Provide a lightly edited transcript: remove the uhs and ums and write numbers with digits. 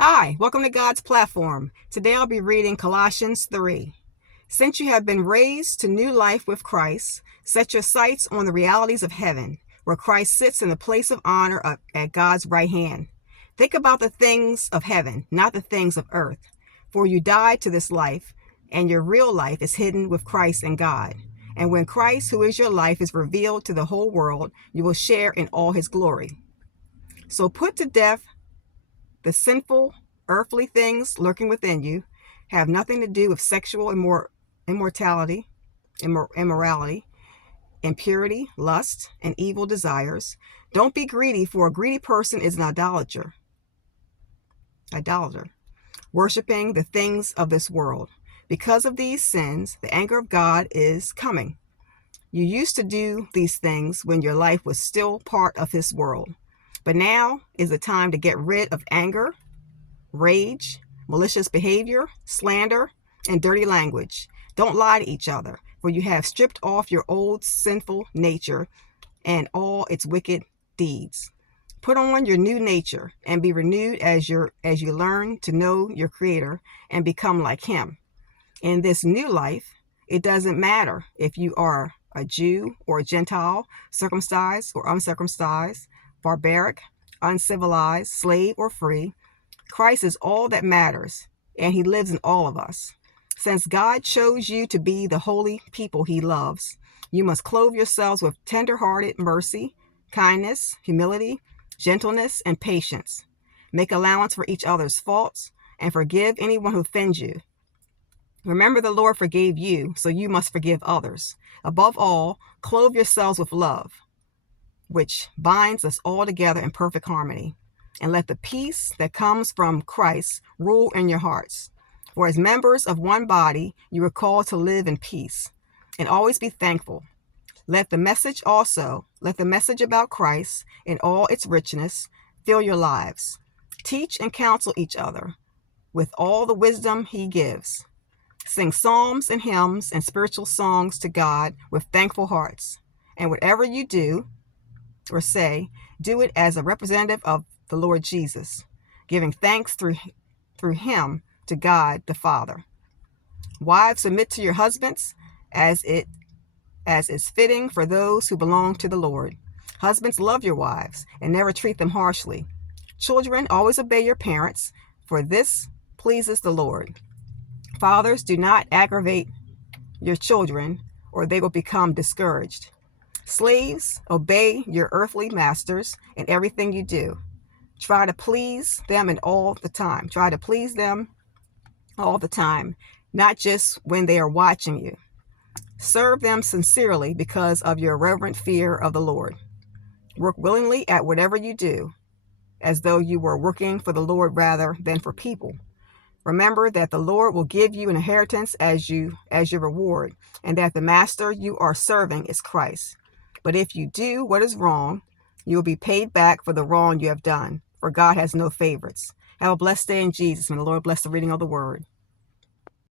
Hi, welcome to God's platform. Today I'll be reading Colossians 3. Since you have been raised to new life with Christ, set your sights on the realities of heaven, where Christ sits in the place of honor at God's right hand. Think about the things of heaven, not the things of earth. For you died to this life, and your real life is hidden with Christ in God. And when Christ, who is your life, is revealed to the whole world, you will share in all his glory. So put to death the sinful, earthly things lurking within you. Have nothing to do with sexual immorality, impurity, lust, and evil desires. Don't be greedy, for a greedy person is an idolater, worshiping the things of this world. Because of these sins, the anger of God is coming. You used to do these things when your life was still part of his world. But now is the time to get rid of anger, rage, malicious behavior, slander, and dirty language. Don't lie to each other, for you have stripped off your old sinful nature and all its wicked deeds. Put on your new nature and be renewed as you learn to know your Creator and become like him. In this new life, it doesn't matter if you are a Jew or a Gentile, circumcised or uncircumcised, barbaric, uncivilized, slave or free. Christ is all that matters, and he lives in all of us. Since God chose you to be the holy people he loves, you must clothe yourselves with tender-hearted mercy, kindness, humility, gentleness, and patience. Make allowance for each other's faults and forgive anyone who offends you. Remember, the Lord forgave you, so you must forgive others. Above all, clothe yourselves with love, which binds us all together in perfect harmony. And let the peace that comes from Christ rule in your hearts. For as members of one body, you are called to live in peace and always be thankful. Let the message about Christ in all its richness fill your lives. Teach and counsel each other with all the wisdom he gives. Sing psalms and hymns and spiritual songs to God with thankful hearts. And whatever you do or say, do it as a representative of the Lord Jesus, giving thanks through him to God the Father. Wives, submit to your husbands as is fitting for those who belong to the Lord. Husbands, love your wives and never treat them harshly. Children, always obey your parents, for this pleases the Lord. Fathers, do not aggravate your children, or they will become discouraged. Slaves, obey your earthly masters in everything you do. Try to please them all the time. Not just when they are watching you. Serve them sincerely because of your reverent fear of the Lord. Work willingly at whatever you do, as though you were working for the Lord rather than for people. Remember that the Lord will give you an inheritance as your reward, and that the master you are serving is Christ. But if you do what is wrong, you will be paid back for the wrong you have done, for God has no favorites. Have a blessed day in Jesus. May the Lord bless the reading of the word.